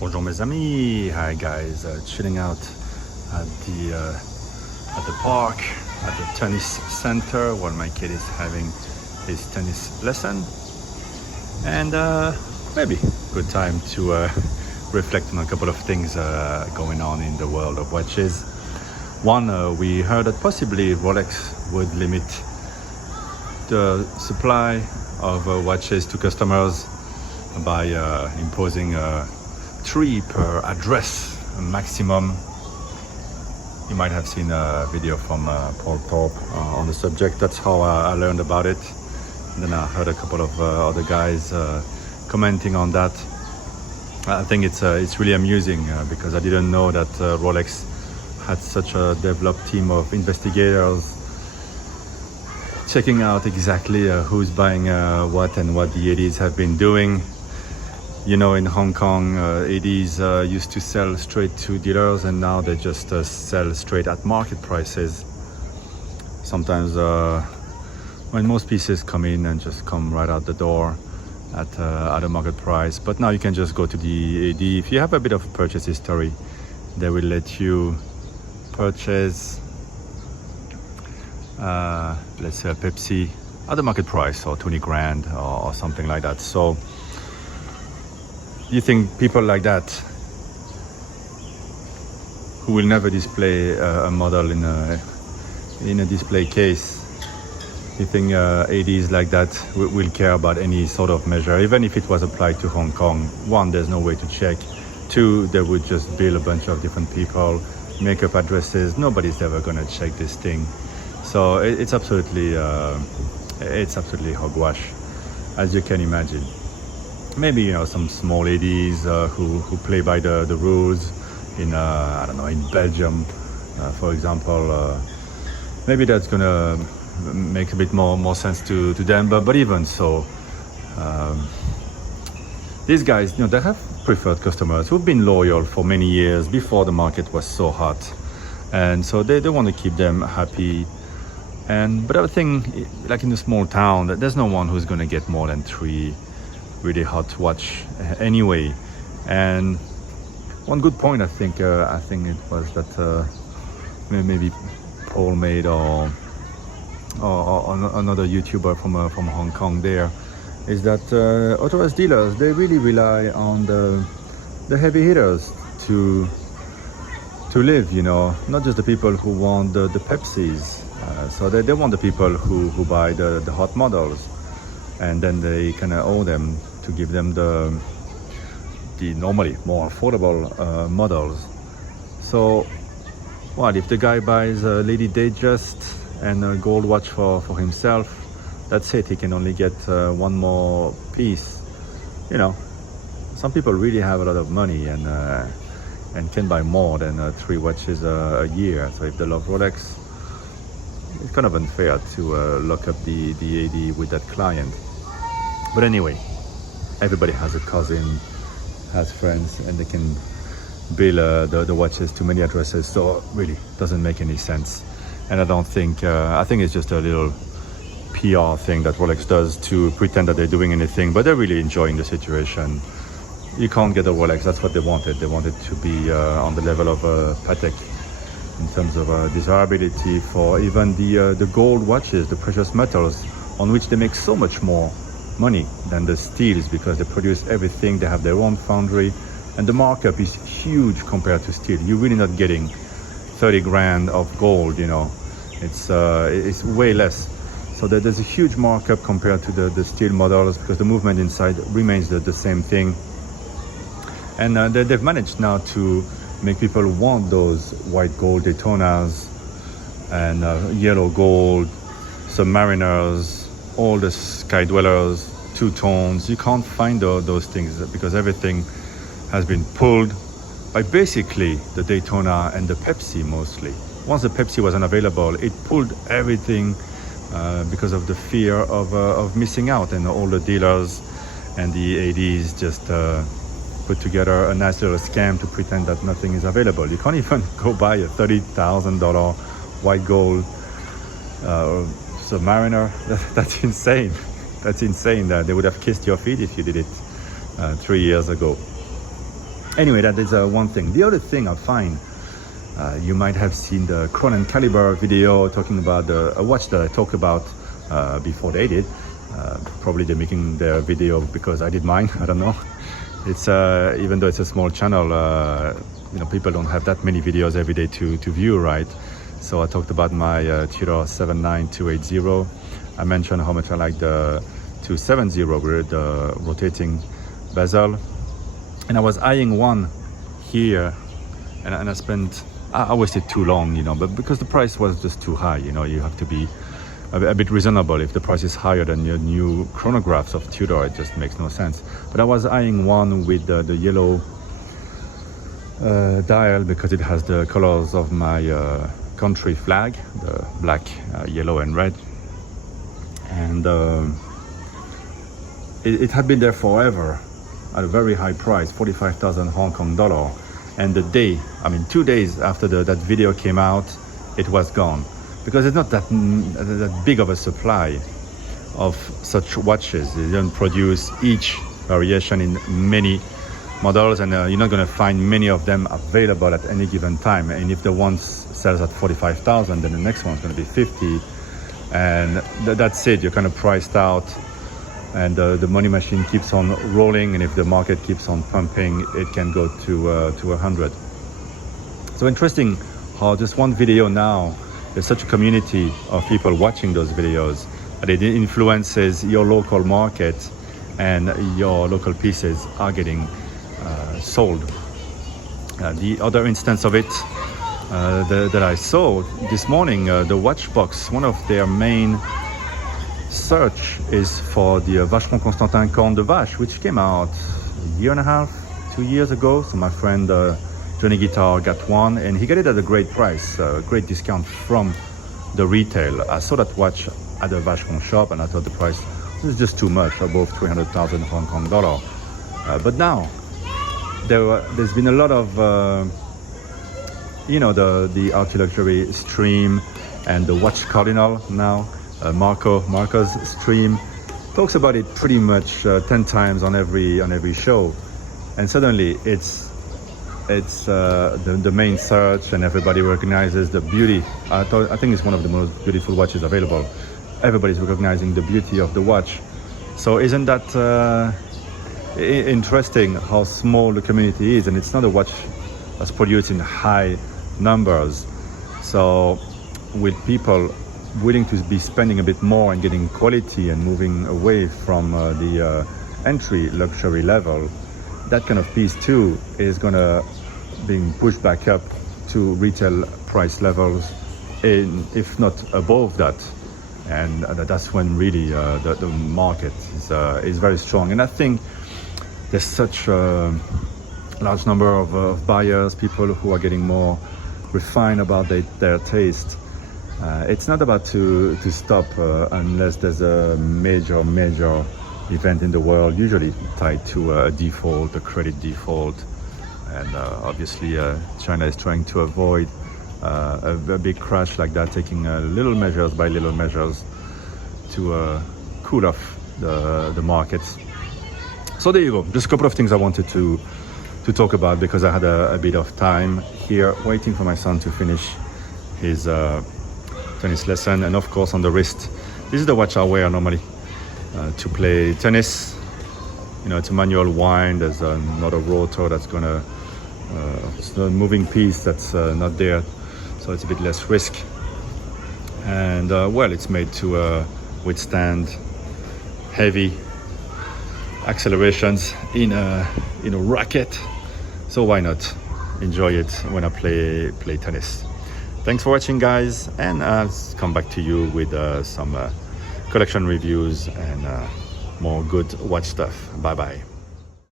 Bonjour mes amis, hi guys, chilling out at the park, at the tennis center while my kid is having his tennis lesson, and maybe good time to reflect on a couple of things going on in the world of watches. One, we heard that possibly Rolex would limit the supply of watches to customers by imposing 3 per address maximum. You might have seen a video from Paul Thorpe on the subject. That's how I learned about it. And then I heard a couple of other guys commenting on that. I think it's really amusing because I didn't know that Rolex had such a developed team of investigators checking out exactly who's buying what and what the ADs have been doing. You know, in Hong Kong, ADs used to sell straight to dealers, and now they just sell straight at market prices. Sometimes when most pieces come in and just come right out the door at a market price. But now you can just go to the AD. If you have a bit of purchase history, they will let you purchase, let's say a Pepsi at the market price, or 20 grand or something like that. So you think people like that, who will never display a model in a display case, you think ADs like that will care about any sort of measure, even if it was applied to Hong Kong? One, there's no way to check. Two, they would just bill a bunch of different people, make up addresses. Nobody's ever gonna check this thing. So it's absolutely hogwash, as you can imagine. Maybe, you know, some small ADs who play by the rules in I don't know, in Belgium, for example. Maybe that's gonna make a bit more sense to them. But even so, these guys, you know, they have preferred customers who've been loyal for many years before the market was so hot, and so they want to keep them happy. But I think, like in a small town, there's no one who's gonna get more than 3 really hot watch anyway. And one good point, I think it was that maybe Paul made, or another YouTuber from Hong Kong there, is that authorized dealers, they really rely on the heavy hitters to live, you know, not just the people who want the Pepsis. So they want the people who buy the hot models, and then they kind of owe them to give them the normally more affordable models. So what if the guy buys a Lady Datejust and a gold watch for himself? That's it, he can only get one more piece. You know, some people really have a lot of money and can buy more than 3 watches a year. So if they love Rolex, it's kind of unfair to lock up the AD with that client. But anyway, everybody has a cousin, has friends, and they can bill the watches to many addresses. So really doesn't make any sense. And I don't think, I think it's just a little PR thing that Rolex does to pretend that they're doing anything, but they're really enjoying the situation. You can't get a Rolex, that's what they wanted. They wanted to be on the level of Patek in terms of desirability for even the gold watches, the precious metals, on which they make so much more money than the steels, because they produce everything. They have their own foundry, and the markup is huge compared to steel. You're really not getting 30 grand of gold, you know. It's way less. So there's a huge markup compared to the steel models, because the movement inside remains the same thing. And they've managed now to make people want those white gold Daytonas and yellow gold Submariners, all the Sky Dwellers, two tones. You can't find those things because everything has been pulled by basically the Daytona and the Pepsi mostly. Once the Pepsi was unavailable, it pulled everything because of the fear of missing out, and all the dealers and the ADs just put together a nice little scam to pretend that nothing is available. You can't even go buy a $30,000 white gold Submariner. That's insane. That's insane. They would have kissed your feet if you did it 3 years ago. Anyway, that is one thing. The other thing I find, you might have seen the Crown and Caliber video talking about a watch that I talked about before they did. Probably they're making their video because I did mine. I don't know. It's even though it's a small channel, you know, people don't have that many videos every day to view, right? So I talked about my Tudor 79280. I mentioned how much I like the 270 with the rotating bezel, and I was eyeing one here, and I wasted too long, you know, but because the price was just too high, you know, you have to be a bit reasonable. If the price is higher than your new chronographs of Tudor, it just makes no sense. But I was eyeing one with the yellow dial because it has the colors of my country flag, the black, yellow and red, and it had been there forever at a very high price, 45,000 Hong Kong dollar. And the day, I mean 2 days after that video came out, it was gone, because it's not that big of a supply of such watches. They don't produce each variation in many models, and you're not going to find many of them available at any given time. And if the one sells at 45,000, then the next one's going to be 50, and that's it. You're kind of priced out, and the money machine keeps on rolling. And if the market keeps on pumping, it can go to 100. So interesting how just one video now, there's such a community of people watching those videos, and it influences your local market, and your local pieces are getting sold. The other instance of it that I saw this morning, the Watchbox, one of their main search is for the Vacheron Constantin Corne de Vache, which came out a year and a half, 2 years ago. So my friend Johnny Guitar got one, and he got it at a great price, a great discount from the retail. I saw that watch at the Vacheron shop, and I thought the price was just too much, above 300,000 Hong Kong dollar. But now there's been a lot of you know, the Archie Luxury stream and the Watch Cardinal now. Marco's stream talks about it pretty much 10 times on every show, and suddenly it's the main search, and everybody recognizes the beauty. I think it's one of the most beautiful watches available. Everybody's recognizing the beauty of the watch. So isn't that interesting how small the community is? And it's not a watch that's produced in high numbers. So with people willing to be spending a bit more and getting quality and moving away from the entry luxury level, that kind of piece too is gonna being pushed back up to retail price levels, if not above that. And that's when really the market is very strong. And I think there's such a large number of buyers, people who are getting more refined about their taste. It's not about to stop unless there's a major event in the world, usually tied to a default, a credit default. And obviously China is trying to avoid a big crash like that, taking little measures by little measures to cool off the markets. So there you go, just a couple of things I wanted to talk about, because I had a bit of time here waiting for my son to finish his tennis lesson. And of course on the wrist, this is the watch I wear normally to play tennis. You know, it's a manual wind. There's not a rotor that's gonna it's a moving piece that's not there, so it's a bit less risk. And well, it's made to withstand heavy accelerations in a racket, so why not enjoy it when I play tennis. Thanks for watching, guys, and I'll come back to you with some collection reviews and more good watch stuff. Bye bye.